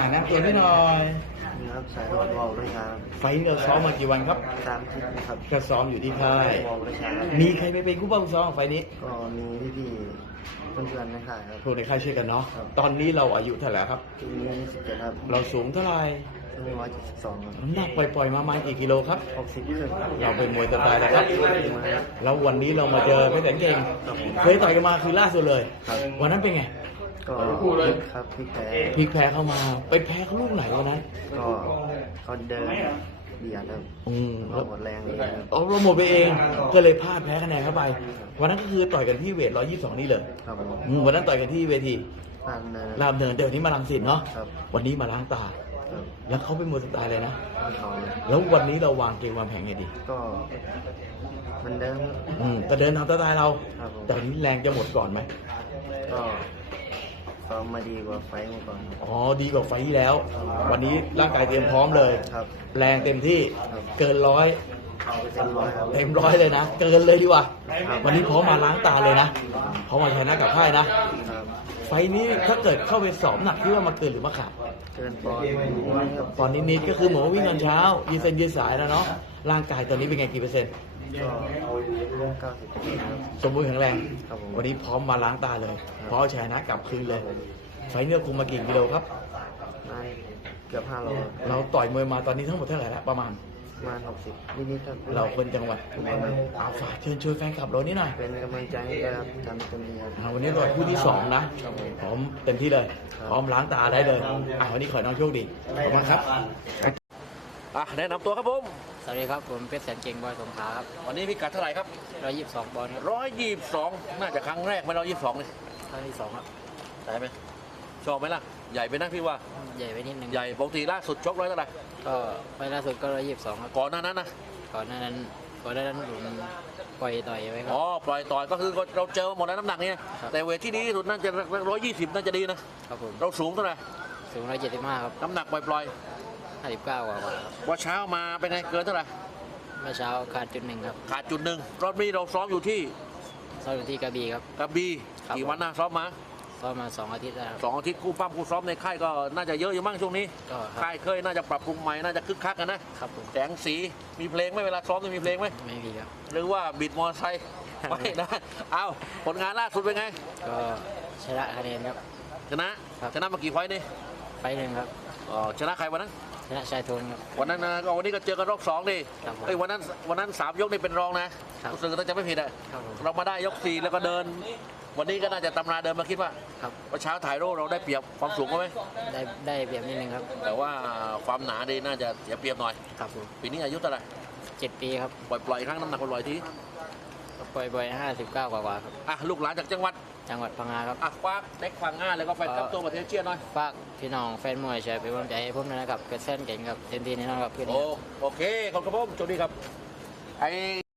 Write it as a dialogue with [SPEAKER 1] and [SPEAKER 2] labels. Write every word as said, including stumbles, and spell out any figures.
[SPEAKER 1] นะตัวพี่หน่อย
[SPEAKER 2] ครับสายรอดวอลด้วยครับ
[SPEAKER 1] ไฟล์เราซ้อมมากี่วันครับ
[SPEAKER 2] สามทิศนะครับ
[SPEAKER 1] ก็ซ้อมอยู่ที่ค่ายว
[SPEAKER 2] อลด้วยครับ
[SPEAKER 1] มีใครไปเป็นคู่บ้างซ้อมของไฟล์นี้
[SPEAKER 2] ก็มีพี่ๆเพื่อนๆในค่ายครับ
[SPEAKER 1] พวกในค่ายช่วยกันเนาะ
[SPEAKER 2] ครับ
[SPEAKER 1] ตอนนี้เราอายุเท่าไหร่ครับ
[SPEAKER 2] ทีนี้ยี่สิบเจ็ดครับ
[SPEAKER 1] เราสูงเท่าไหร่
[SPEAKER 2] หนึ่งร้อยเจ็ดสิบสองครับ
[SPEAKER 1] น้ำหนักปล่อยๆมาประมาณกี่กิโลครับ
[SPEAKER 2] หกสิบขึ้นครับ
[SPEAKER 1] เราเป็นมวยสไตล์อะไรครับ แล้ววันนี้เรามาเจอเพชรแสนเก่ง
[SPEAKER 2] ครับผม
[SPEAKER 1] เคยต่อยกันมาคือล่าสุดเลย
[SPEAKER 2] ครับ
[SPEAKER 1] วันนั้นเป็นไง
[SPEAKER 2] ก็พลิกครับพลิกแพ้
[SPEAKER 1] พลิกแพ้เข้ามา ไปแพ้เขาลูกไหนวันนั้น
[SPEAKER 2] ก็เขาเดินเบียดครับ
[SPEAKER 1] อืม
[SPEAKER 2] เราหมดแรงเลยครับ
[SPEAKER 1] เอาเราหมดไปเอง ก็เลยพลาดแพ้คะแนนเข้าไป วันนั้นก็คือต่อยกันที่เวทหนึ่งร้อยยี่สิบสองนี่เลย
[SPEAKER 2] ครับผม
[SPEAKER 1] อืมวันนั้นต่อยกันที่เวที
[SPEAKER 2] ผ่านเนิน
[SPEAKER 1] รามเนินเดี๋ยวนี้มาลังสิตเนาะ
[SPEAKER 2] ครับ
[SPEAKER 1] วันนี้มาล้างตา
[SPEAKER 2] ครับ
[SPEAKER 1] แล้วเขาเป็นมวยสไตล์เลยนะ
[SPEAKER 2] เขา
[SPEAKER 1] แล้ววันนี้เราวางเกมวางแผนไงดี
[SPEAKER 2] ก็เหมันเดิม
[SPEAKER 1] อืมแต่เดินทำสไตล์เรา
[SPEAKER 2] ครับผม
[SPEAKER 1] แต่วันนี้แรงจะหมดก่อนไหม
[SPEAKER 2] ก็ซ้อมมาดีกว่าไฟล์เมื่อก่อนครับ
[SPEAKER 1] อ๋อ ดีกว่าไฟล์ที่แล้ว วันนี้ร่างกายเตรียมพร้อมเลย
[SPEAKER 2] ครับ
[SPEAKER 1] แรงเต็มที่
[SPEAKER 2] ครับ
[SPEAKER 1] เกินร้อย
[SPEAKER 2] เต็มร้อยครับ
[SPEAKER 1] เต็มร้อยเลยนะ เกินเลยดีกว่า
[SPEAKER 2] ครับ
[SPEAKER 1] วันนี้พร้อมมาล้างตาเลยนะพร้อมมาชนะกับค่ายนะ
[SPEAKER 2] ครับ
[SPEAKER 1] ไฟล์นี้ถ้าเกิดเข้าไปสอบหนักที่ว่ามาเกินหรือมาขาด
[SPEAKER 2] เกินปอนด์น้อยครับ
[SPEAKER 1] ตอนนิดๆก็คือเหมือนว่าวิ่งตอนเช้ายืนเส้นยืนสายแล้วเนาะ ร่างกายตอนนี้เป็นไงกี่เปอร์เซ็นต์
[SPEAKER 2] ก็เก้าสิบเปอร์เซ็นต์ครับ
[SPEAKER 1] สมบูรณ์แข็งแรง
[SPEAKER 2] ครับผม
[SPEAKER 1] วันนี้พร้อมมาล้างตาเลย พร้อมเอาชนะกลับคืนเลย ไฟล์เนื้อคุมมากี่กิโลครับ
[SPEAKER 2] ได้เกือบห้าโล
[SPEAKER 1] เราต่อยมวยมาตอนนี้ทั้งหมดเท่าไหร่แล้วประมาณ
[SPEAKER 2] ประมาณหกสิบนิดๆครับ
[SPEAKER 1] เราคนจังหวัด
[SPEAKER 2] ทุกคนครับ
[SPEAKER 1] อาฝากเชิญชวนแฟนคลับเรานี่หน่อย
[SPEAKER 2] เป็นกำลังใจให้ด้วยครับทำเต็มที่ครับ
[SPEAKER 1] อ่าวันนี้ต่อยคู่ที่สองนะ พร้อมเต็มที่เลย
[SPEAKER 2] ครับ
[SPEAKER 1] พร้อมล้างตาได้เลยอ่าวันนี้ขอให้น้องโชคดี ขอบคุณครับ
[SPEAKER 3] อ่ะแนะนำตัวครับผม
[SPEAKER 4] สวัสดีครับ ผมเพชรแสนเก่งบอยสงขลาครับ
[SPEAKER 3] วันนี้พิกัดเท่าไหร่ครับ
[SPEAKER 4] ร้อยยี่สิบสองปอนด์ครับ
[SPEAKER 3] ร้อยยี่สิบสองน่าจะครั้งแรกไหมร้อยยี่สิบสองนี่
[SPEAKER 4] ครั้งที่สองครับ
[SPEAKER 3] ใช่ไหมชอบไหมล่ะ ใหญ่ไปนะพี่ว่า
[SPEAKER 4] ใหญ่ไปนิดนึง
[SPEAKER 3] ใหญ่ปกติล่าสุดชกร้อยเท่าไหร่
[SPEAKER 4] ก็ไปล่าสุดก็ร้อยยี่สิบสองครับ
[SPEAKER 3] ก่อนหน้านั้นนะ
[SPEAKER 4] ก่อนหน้านั้นก่อนหน้านั้นผมปล่อยต่อยไว้ครั
[SPEAKER 3] อ๋
[SPEAKER 4] บ
[SPEAKER 3] อปล่อยต่อยก็คือเราเจอหมดแล้วน้ำหนักนี่
[SPEAKER 4] ครับ
[SPEAKER 3] แต่เวทที่ดีที่สุดน่าจะร้อยยี่สิบน่าจะดีนะ
[SPEAKER 4] ครับผม
[SPEAKER 3] เราสูงเท่าไหร่
[SPEAKER 4] สูงร้อยเจ็ดสิบห้าครับ
[SPEAKER 3] น้ำหนักปล่อย
[SPEAKER 4] ห้าสิบเก้ากว่าครับ
[SPEAKER 3] ๆว่าเช้ามาเป็นไงเกินเท่าไหร่
[SPEAKER 4] เมื่อเช้าขาดจุดหนึ่งครับ
[SPEAKER 3] ขาดจุดหนึ่งรอบนี้เราซ้อมอยู่ที่
[SPEAKER 4] ซ้อมอยู่ที่กระบี่ครับ
[SPEAKER 3] กระบี่
[SPEAKER 4] ครับ
[SPEAKER 3] กี่วันนะซ้อมมา
[SPEAKER 4] ซ้อมมาสองอาทิตย์แล้วครับ
[SPEAKER 3] สองอาทิตย์คู่ปั้มคู่ซ้อมในค่ายก็น่าจะเยอะอยู่มั่งช่วงนี้
[SPEAKER 4] ก็ครับ
[SPEAKER 3] ค่ายเคยน่าจะปรับปรุงใหม่น่าจะคึกคักกันนะ
[SPEAKER 4] ครับผม
[SPEAKER 3] แสงสีมีเพลงไหมเวลาซ้อมต้องมีเพลงไหม
[SPEAKER 4] ไม่มีครับ
[SPEAKER 3] หรือว่าบิดมอเตอร์ไซค์ ไม่ได้เอาผลงานล่าสุดเป็นไง
[SPEAKER 4] ก็ชนะคะแนนครับ
[SPEAKER 3] ชนะครับ ชนะมากี่ไฟต์นี่
[SPEAKER 4] ไฟล์หนึ่งครับ
[SPEAKER 3] อ๋อชนะใครวันนั้น
[SPEAKER 4] ชนะชายโทนครับ
[SPEAKER 3] วันนั้นนะก็วันนี้ก็เจอกันรอบสองดิ
[SPEAKER 4] ครับผม
[SPEAKER 3] เอ้ยวันนั้นวันนั้นสามยกนี่เป็นรองนะครับ รู้สึกถ้าจะไม่ผิดอะ
[SPEAKER 4] ครับผม
[SPEAKER 3] เรามาได้ยกสี่แล้วก็เดิน วันนี้ก็น่าจะตำราเดินมาคิดว่า
[SPEAKER 4] ครับ
[SPEAKER 3] ว่าเช้าถ่ายรูปเราได้เปรียบความสูงเขาไหม
[SPEAKER 4] ได้ได้เปรียบนิดนึงครับ
[SPEAKER 3] แต่ว่าความหนาดีน่าจะเสียเปรียบหน่อย
[SPEAKER 4] ครับผม
[SPEAKER 3] ปีนี้อายุเท่าไหร่
[SPEAKER 4] เจ็ดปีครับ
[SPEAKER 3] ปล่อยปล่อยๆอีกครั้งน้ำหนักปล่อยๆที
[SPEAKER 4] ปล่อยบ่อยห้าสิบเก้ากว่าๆครับ
[SPEAKER 3] อ่ะลูกหลานจากจังหวัด
[SPEAKER 4] จังหวัดพังงาครับ
[SPEAKER 3] อ่ะคว้าเล็กฟังง่ายเลยก็แฟนคลับตัวประเทศเชียร์หน่อย
[SPEAKER 4] ฝากพี่น้องแฟนมวยช่วยเป็นกำลังใจให้ผมด้วยนะครับเป็นเส้นเก่งครับเต็มที่แน่นอนครับคืน
[SPEAKER 3] โอ
[SPEAKER 4] นี้
[SPEAKER 3] โอเค ขอบคุณครับผมโชคดีครับไอ